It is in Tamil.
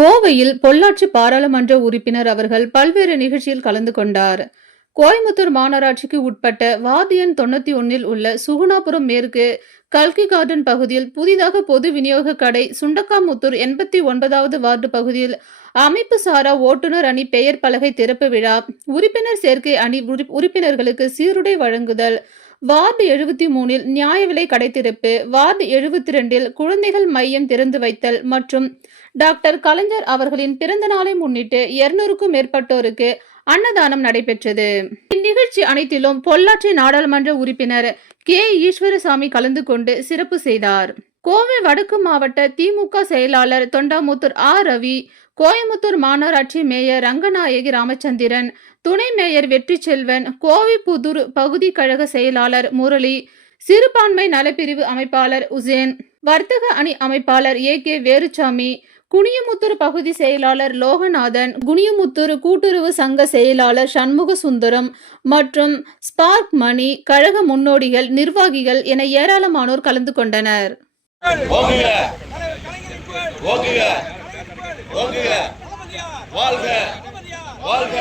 கோவையில் பொள்ளாச்சி பாராளுமன்ற உறுப்பினர் அவர்கள் பல்வேறு நிகழ்ச்சியில் கலந்து கொண்டார். கோயம்புத்தூர் மாநகராட்சிக்கு உட்பட்ட வார்டு எண் 91 உள்ள சுகுணாபுரம் மேற்கு கல்கி கார்டன் பகுதியில் புதிதாக பொது விநியோக கடை, சுண்டக்காமுத்தூர் 89வது வார்டு பகுதியில் அமைப்பு சாரா ஓட்டுநர் அணி பெயர் பலகை திறப்பு விழா, உறுப்பினர் சேர்க்கை அணி உறுப்பினர்களுக்கு சீருடை வழங்குதல், வார்டு 73 நியாய விலை கடை திறப்பு, வார்டு 72 குழந்தைகள் மையம் திறந்து வைத்தல் மற்றும் டாக்டர் கலைஞர் அவர்களின் பிறந்த நாளை முன்னிட்டு 200க்கும் மேற்பட்டோருக்கு அன்னதானம் நடைபெற்றது. இந்நிகழ்ச்சி அனைத்திலும் பொள்ளாச்சி நாடாளுமன்ற உறுப்பினர் கே. ஈஸ்வரசாமி கலந்து கொண்டு சிறப்பு செய்தார். கோவை வடக்கு மாவட்ட திமுக செயலாளர் தொண்டாமுத்தூர் ரவி, கோயம்புத்தூர் மாநகராட்சி மேயர் ரங்கநாயகி ராமச்சந்திரன், துணை மேயர் வெற்றிச்செல்வன், கோவை புதூர் பகுதி கழக செயலாளர் முரளி, சிறுபான்மை நலப்பிரிவு அமைப்பாளர் உசேன், வர்த்தக அணி அமைப்பாளர் கே. வேலுச்சாமி, குனியமுத்தூர் பகுதி செயலாளர் லோகநாதன், குனியமுத்தூர் கூட்டுறவு சங்க செயலாளர் சண்முக சுந்தரம் மற்றும் ஸ்பார்க் மணி, கழக முன்னோடிகள், நிர்வாகிகள் என ஏராளமானோர் கலந்து கொண்டனர். வாழ்க வாழ்க வாழ்க.